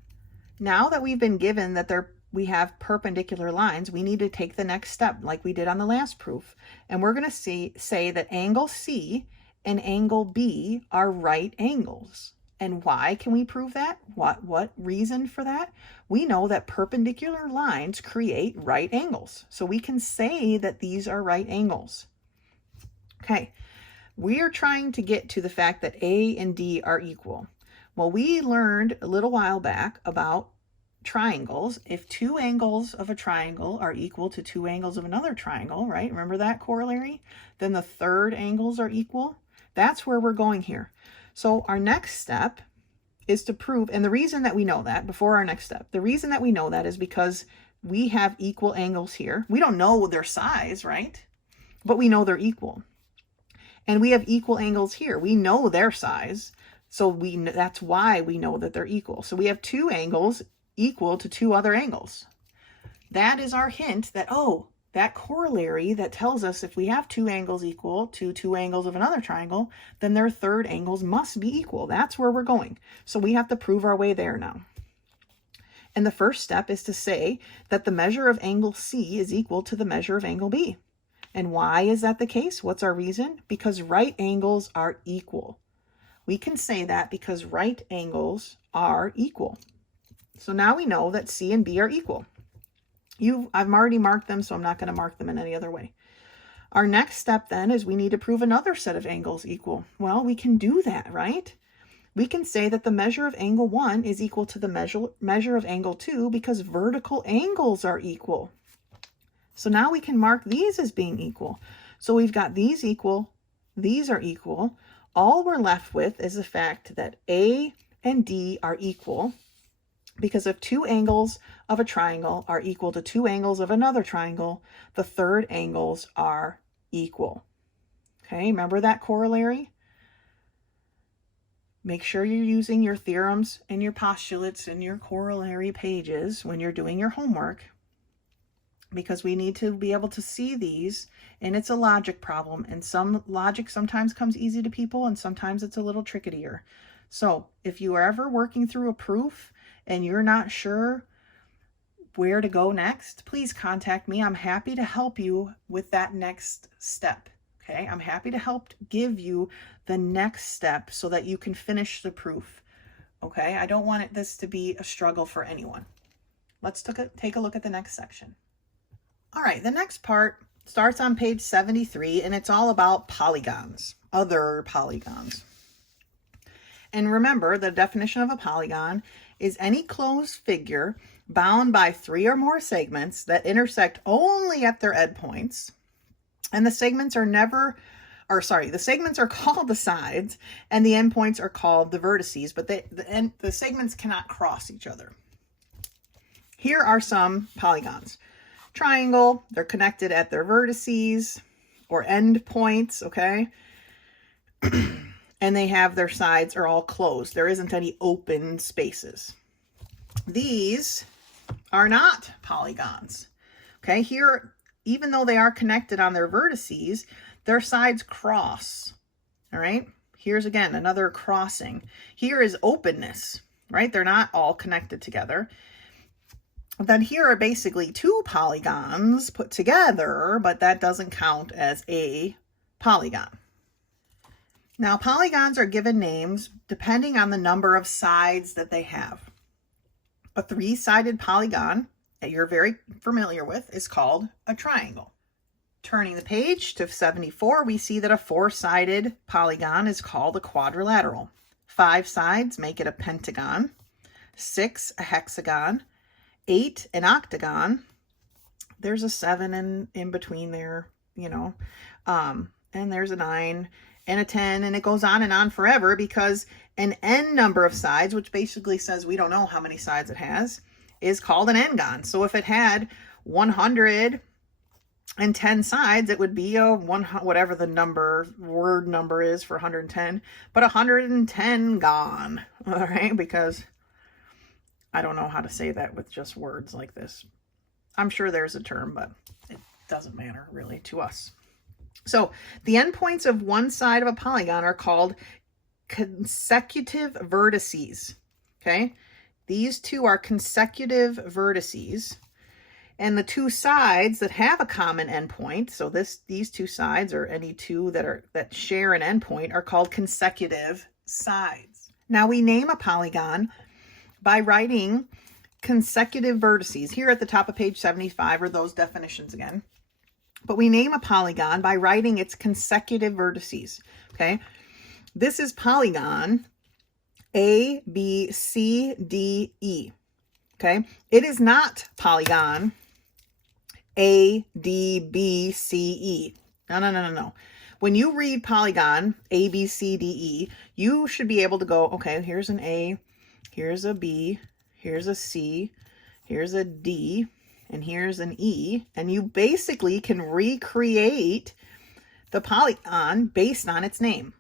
Now that we've been given that we have perpendicular lines, we need to take the next step like we did on the last proof. And we're going to say that angle C and angle B are right angles. And why can we prove that? What reason for that? We know that perpendicular lines create right angles. So we can say that these are right angles. Okay, we are trying to get to the fact that A and D are equal. Well, we learned a little while back about triangles. If two angles of a triangle are equal to two angles of another triangle, right? Remember that corollary? Then the third angles are equal. That's where we're going here. So our next step is to prove, and the reason that we know that, before our next step, the reason that we know that is because we have equal angles here. We don't know their size, right? But we know they're equal. And we have equal angles here. We know their size, so that's why we know that they're equal. So we have two angles equal to two other angles. That is our hint that, oh, that corollary that tells us if we have two angles equal to two angles of another triangle, then their third angles must be equal. That's where we're going. So we have to prove our way there now. And the first step is to say that the measure of angle C is equal to the measure of angle B. And why is that the case? What's our reason? Because right angles are equal. We can say that because right angles are equal. So now we know that C and B are equal. I've already marked them, so I'm not going to mark them in any other way. Our next step then is we need to prove another set of angles equal. Well, we can do that, right? We can say that the measure of angle 1 is equal to the measure of angle 2 because vertical angles are equal. So now we can mark these as being equal. So we've got these equal, these are equal. All we're left with is the fact that A and D are equal, because if two angles of a triangle are equal to two angles of another triangle, the third angles are equal. Okay, remember that corollary? Make sure you're using your theorems and your postulates and your corollary pages when you're doing your homework, because we need to be able to see these, and it's a logic problem, and some logic sometimes comes easy to people and sometimes it's a little trickier. So if you are ever working through a proof and you're not sure where to go next, please contact me. I'm happy to help you with that next step. Okay, I'm happy to help give you the next step so that you can finish the proof. Okay, I don't want this to be a struggle for anyone. Let's take a look at the next section. All right, the next part starts on page 73, and it's all about polygons, other polygons. And remember, the definition of a polygon is any closed figure bound by three or more segments that intersect only at their endpoints. And the segments the segments are called the sides and the endpoints are called the vertices, but the segments cannot cross each other. Here are some polygons. Triangle, they're connected at their vertices or endpoints, okay? And they have their sides are all closed. There isn't any open spaces. These are not polygons. Okay, here, even though they are connected on their vertices, their sides cross. All right, here's again another crossing. Here is openness, right? They're not all connected together. Then here are basically two polygons put together, but that doesn't count as a polygon. Now, polygons are given names depending on the number of sides that they have. A three-sided polygon that you're very familiar with is called a triangle. Turning the page to 74, we see that a four-sided polygon is called a quadrilateral. 5 sides make it a pentagon, 6 a hexagon, 8 an octagon. There's a 7 in between there, you know, and there's a 9 and a 10, and it goes on forever, because an n number of sides, which basically says we don't know how many sides it has, is called an n-gon. So if it had 110 sides, it would be a whatever the word number is for 110, but 110 gon. All right, because I don't know how to say that with just words like this. I'm sure there's a term, but it doesn't matter really to us. So the endpoints of one side of a polygon are called consecutive vertices. Okay, these two are consecutive vertices, and the two sides that have a common endpoint, so these two sides, or any two that share an endpoint, are called consecutive sides. Now we name a polygon by writing consecutive vertices. Here at the top of page 75 are those definitions again. But we name a polygon by writing its consecutive vertices. Okay, this is polygon A, B, C, D, E. Okay, it is not polygon A, D, B, C, E. No. When you read polygon A, B, C, D, E, you should be able to go, okay, here's an A, here's a B, here's a C, here's a D, and here's an E, and you basically can recreate the polygon based on its name.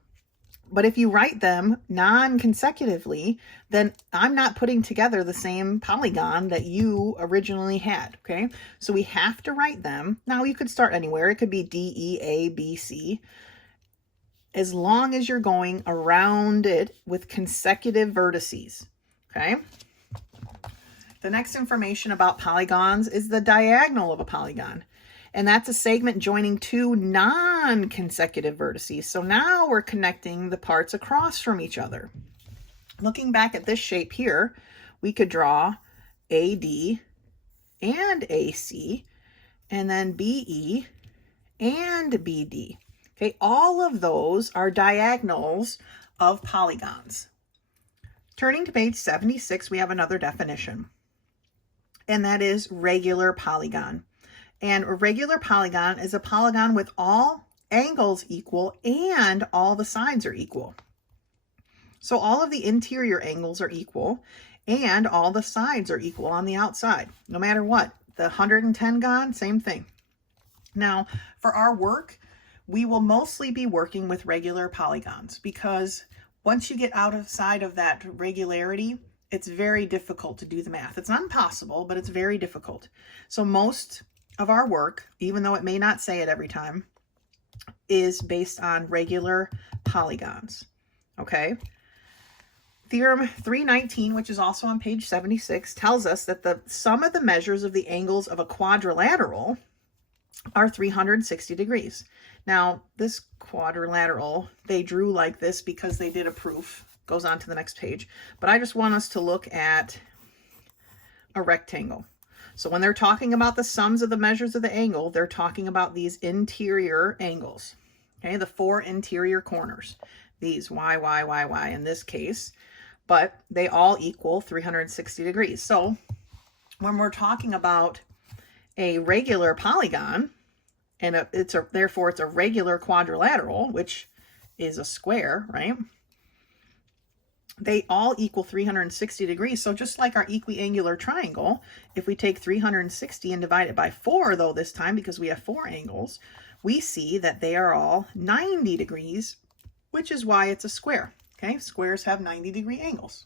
But if you write them non-consecutively, then I'm not putting together the same polygon that you originally had, okay? So we have to write them. Now you could start anywhere. It could be D, E, A, B, C, as long as you're going around it with consecutive vertices, okay? The next information about polygons is the diagonal of a polygon, and that's a segment joining two non-consecutive vertices. So now we're connecting the parts across from each other. Looking back at this shape here, we could draw AD and AC, and then BE and BD. Okay, all of those are diagonals of polygons. Turning to page 76, we have another definition, and that is regular polygon. And a regular polygon is a polygon with all angles equal and all the sides are equal. So all of the interior angles are equal and all the sides are equal on the outside, no matter what. The 110 gon, same thing. Now, for our work, we will mostly be working with regular polygons, because once you get outside of that regularity, it's very difficult to do the math. It's not impossible, but it's very difficult. So most of our work, even though it may not say it every time, is based on regular polygons, okay? Theorem 319, which is also on page 76, tells us that the sum of the measures of the angles of a quadrilateral are 360 degrees. Now, this quadrilateral, they drew like this because they did a proof. Goes on to the next page. But I just want us to look at a rectangle. So when they're talking about the sums of the measures of the angle, they're talking about these interior angles. Okay, the 4 interior corners. These y in this case. But they all equal 360 degrees. So when we're talking about a regular polygon, and therefore it's a regular quadrilateral, which is a square, right? They all equal 360 degrees. So just like our equiangular triangle, if we take 360 and divide it by 4, though this time, because we have 4 angles, we see that they are all 90 degrees, which is why it's a square. Okay, squares have 90-degree angles.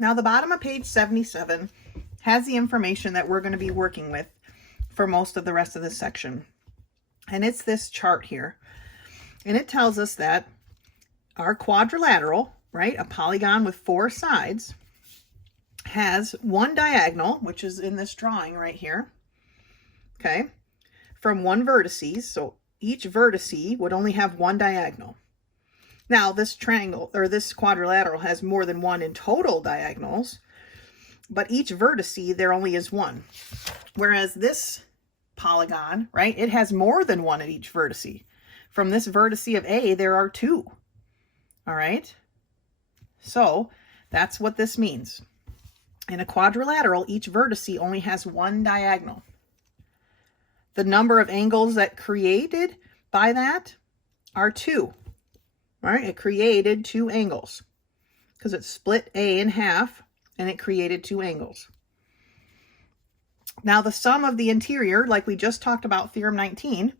Now the bottom of page 77 has the information that we're going to be working with for most of the rest of this section. And it's this chart here. And it tells us that our quadrilateral, right, a polygon with 4 sides, has one diagonal, which is in this drawing right here, okay, from one vertices. So each vertice would only have one diagonal. Now this triangle, or this quadrilateral, has more than one in total diagonals, but each vertice there only is one. Whereas this polygon, right, it has more than one at each vertice. From this vertice of A, there are 2. All right, so that's what this means. In a quadrilateral, each vertice only has one diagonal. The number of angles that created by that are 2. Right? It created 2 angles because it split A in half and it created 2 angles. Now the sum of the interior, like we just talked about theorem 19,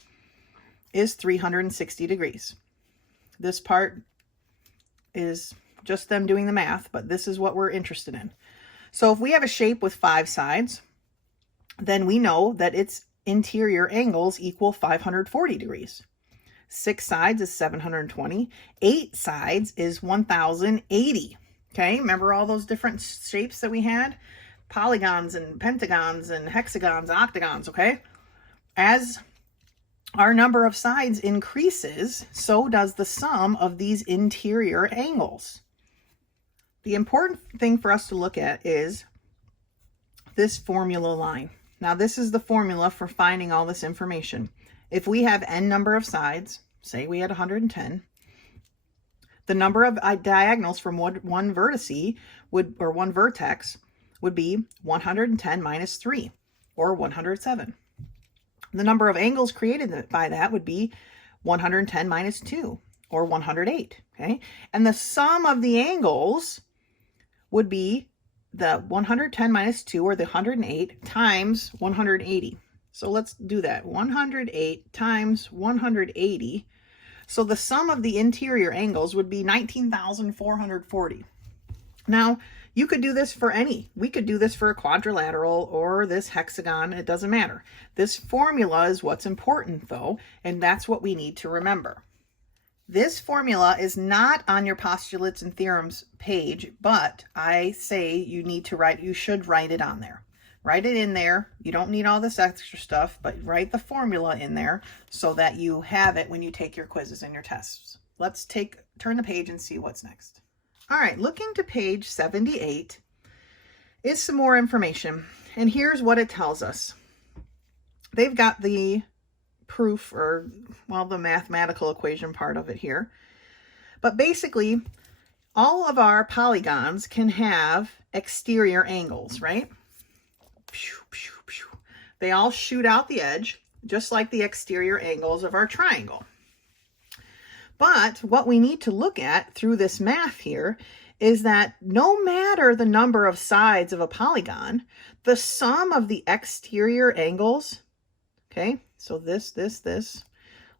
is 360 degrees. This part is just them doing the math, but this is what we're interested in. So if we have a shape with 5 sides, then we know that its interior angles equal 540 degrees. 6 sides is 720. 8 sides is 1080. Okay, remember all those different shapes that we had? Polygons and pentagons and hexagons, octagons, okay? As our number of sides increases, so does the sum of these interior angles. The important thing for us to look at is this formula line. Now, this is the formula for finding all this information. If we have n number of sides, say we had 110, the number of diagonals from one vertex would be 110 minus 3, or 107. The number of angles created by that would be 110 minus 2, or 108, okay? And the sum of the angles would be the 110 minus 2, or the 108, times 180. So let's do that. 108 times 180. So the sum of the interior angles would be 19,440. Now, you could do this for we could do this for a quadrilateral or this hexagon. It doesn't matter. This formula is what's important, though, and that's what we need to remember. This formula is not on your postulates and theorems page, but I say you should write it on there. Write it in there. You don't need all this extra stuff, but write the formula in there so that you have it when you take your quizzes and your tests. Let's turn the page and see what's next. All right, looking to page 78 is some more information, and here's what it tells us. They've got the proof, or, well, the mathematical equation part of it here. But basically, all of our polygons can have exterior angles, right? They all shoot out the edge, just like the exterior angles of our triangle. But what we need to look at through this math here is that no matter the number of sides of a polygon, the sum of the exterior angles, okay, so this,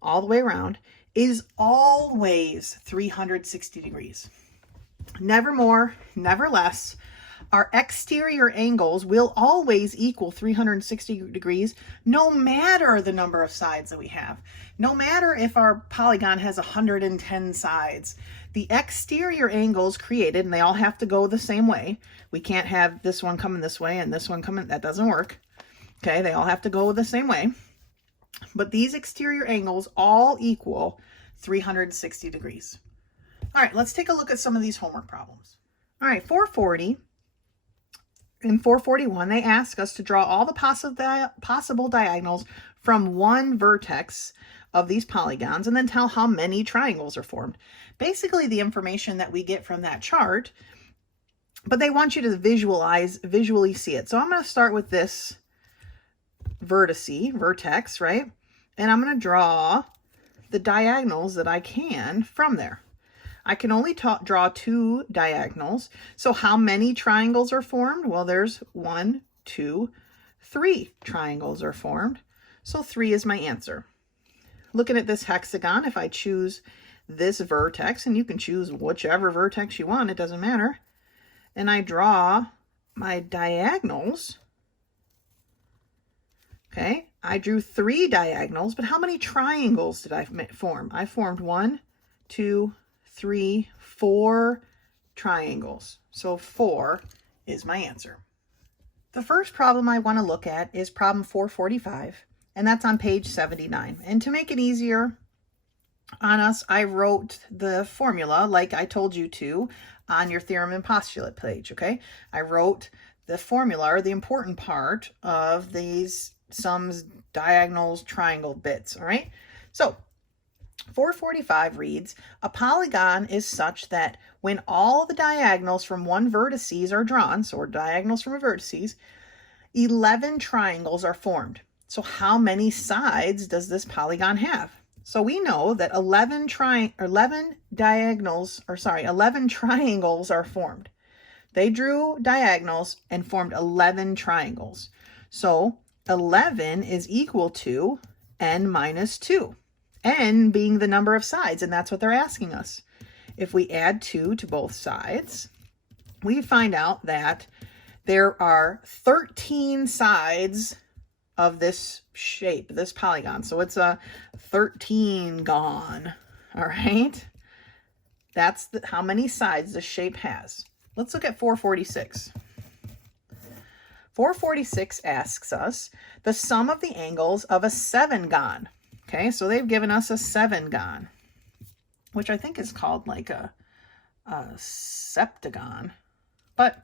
all the way around, is always 360 degrees. Never more, never less. Our exterior angles will always equal 360 degrees, no matter the number of sides that we have. No matter if our polygon has 110 sides, the exterior angles created, and they all have to go the same way. We can't have this one coming this way and this one coming, that doesn't work. Okay, they all have to go the same way. But these exterior angles all equal 360 degrees. All right, let's take a look at some of these homework problems. All right, 440. In 441, they ask us to draw all the possible diagonals from one vertex of these polygons and then tell how many triangles are formed. Basically, the information that we get from that chart, but they want you to visually see it. So I'm going to start with this vertex, right? And I'm going to draw the diagonals that I can from there. I can only draw 2 diagonals. So how many triangles are formed? Well, there's 1, 2, 3 triangles are formed. So 3 is my answer. Looking at this hexagon, if I choose this vertex, and you can choose whichever vertex you want, it doesn't matter, and I draw my diagonals, okay, I drew 3 diagonals, but how many triangles did I form? I formed 1, 2, 3, 4 triangles. So 4 is my answer. The first problem I want to look at is problem 445, and that's on page 79. And to make it easier on us, I wrote the formula like I told you to on your theorem and postulate page, okay? I wrote the formula, or the important part of these sums, diagonals, triangle bits, all right? So 445 reads, a polygon is such that when all the diagonals from one vertices are drawn, so diagonals from a vertices, 11 triangles are formed. So how many sides does this polygon have? So we know that 11 triangles are formed. They drew diagonals and formed 11 triangles. So 11 is equal to n minus 2. N being the number of sides, and that's what they're asking us. If we add 2 to both sides, we find out that there are 13 sides of this shape, this polygon. So it's a 13gon, all right? That's how many sides this shape has. Let's look at 446. 446 asks us the sum of the angles of a 7gon. Okay, so they've given us a 7gon, which I think is called like a septagon, but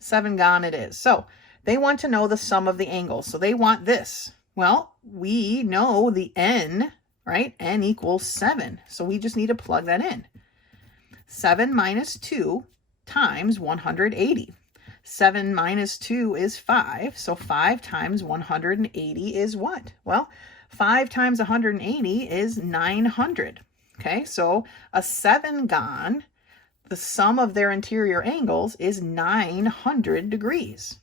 7gon it is. So they want to know the sum of the angles. So they want this. Well, we know the n, right? N equals 7. So we just need to plug that in. 7 minus 2 times 180. 7 minus 2 is 5. So 5 times 180 is what? Well, 5 times 180 is 900. Okay, so a 7gon, the sum of their interior angles is 900 degrees.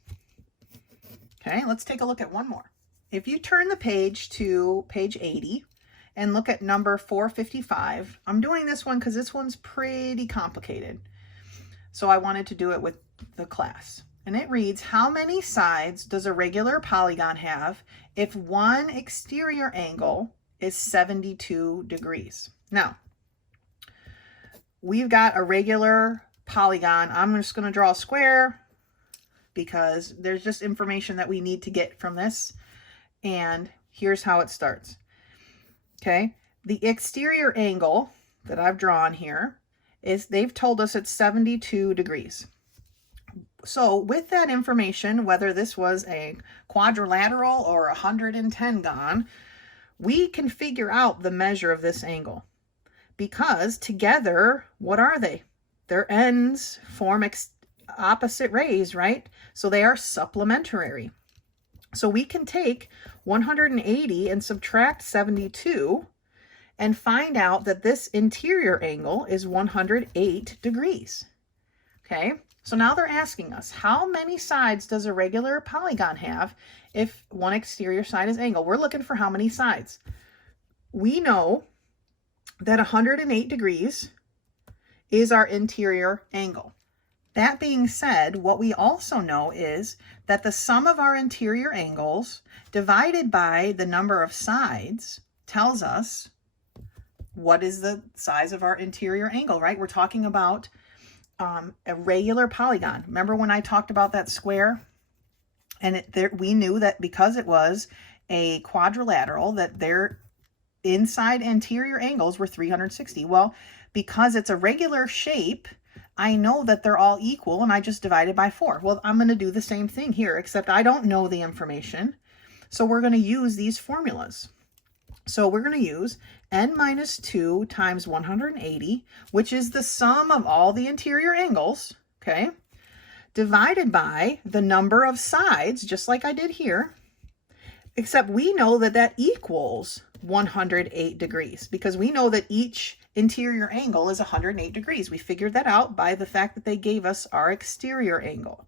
Okay, let's take a look at one more. If you turn the page to page 80 and look at number 455, I'm doing this one because this one's pretty complicated. So I wanted to do it with the class. And it reads, how many sides does a regular polygon have if one exterior angle is 72 degrees? Now, we've got a regular polygon. I'm just going to draw a square because there's just information that we need to get from this. And here's how it starts. Okay, the exterior angle that I've drawn here is, they've told us it's 72 degrees. So with that information, whether this was a quadrilateral or 110gon, we can figure out the measure of this angle. Because together, what are they? Their ends form opposite rays, right? So they are supplementary. So we can take 180 and subtract 72 and find out that this interior angle is 108 degrees. Okay, so now they're asking us, how many sides does a regular polygon have if one exterior side is angled? We're looking for how many sides. We know that 108 degrees is our interior angle. That being said, what we also know is that the sum of our interior angles divided by the number of sides tells us what is the size of our interior angle, right? We're talking about a regular polygon. Remember when I talked about that square? And we knew that because it was a quadrilateral, that their inside interior angles were 360. Well, because it's a regular shape, I know that they're all equal, and I just divided by 4. Well, I'm going to do the same thing here, except I don't know the information. So we're going to use these formulas. So we're going to use n minus 2 times 180, which is the sum of all the interior angles, okay, divided by the number of sides, just like I did here, except we know that that equals 108 degrees because we know that each interior angle is 108 degrees. We figured that out by the fact that they gave us our exterior angle.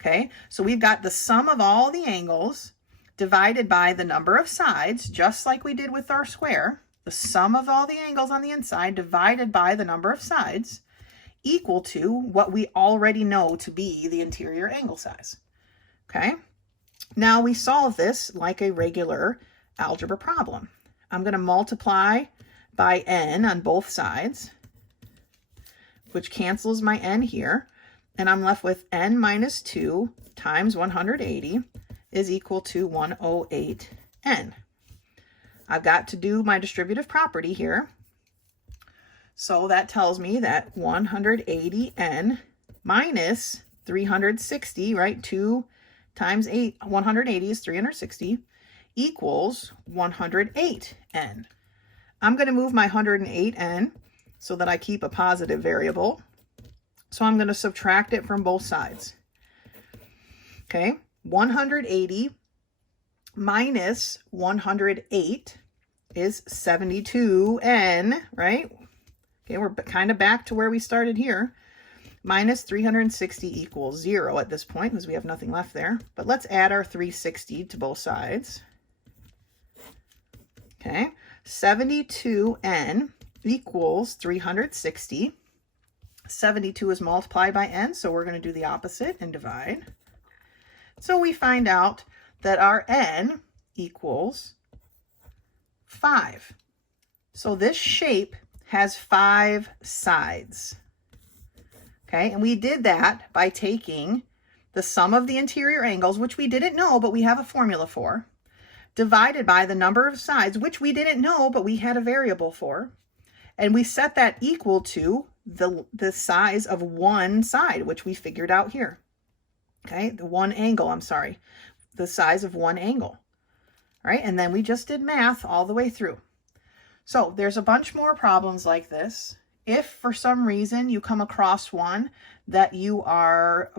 Okay, so we've got the sum of all the angles divided by the number of sides, just like we did with our square. The sum of all the angles on the inside divided by the number of sides equal to what we already know to be the interior angle size. Okay, now we solve this like a regular algebra problem. I'm going to multiply by n on both sides, which cancels my n here, and I'm left with n minus 2 times 180 is equal to 108n. I've got to do my distributive property here. So that tells me that 180n minus 360, right? 2 times 180 is 360, equals 108n. I'm going to move my 108n so that I keep a positive variable. So I'm going to subtract it from both sides. Okay, 180 minus 108 is 72n, right? Okay, we're kind of back to where we started here. Minus 360 equals 0 at this point because we have nothing left there. But let's add our 360 to both sides. Okay, 72n equals 360. 72 is multiplied by n, so we're going to do the opposite and divide. So we find out that our n equals 5. So this shape has 5 sides. Okay, and we did that by taking the sum of the interior angles, which we didn't know, but we have a formula for, divided by the number of sides, which we didn't know, but we had a variable for, and we set that equal to the size of one side, which we figured out here. Okay, the one angle, I'm sorry, the size of one angle. All right, and then we just did math all the way through. So there's a bunch more problems like this. If for some reason you come across one that you are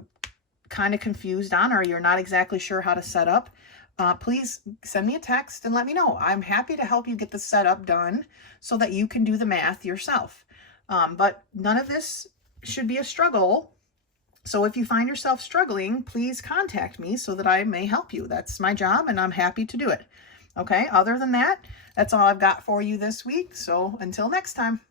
kind of confused on, or you're not exactly sure how to set up, please send me a text and let me know. I'm happy to help you get the setup done so that you can do the math yourself. But none of this should be a struggle. So if you find yourself struggling, please contact me so that I may help you. That's my job and I'm happy to do it. Okay, other than that, that's all I've got for you this week. So until next time.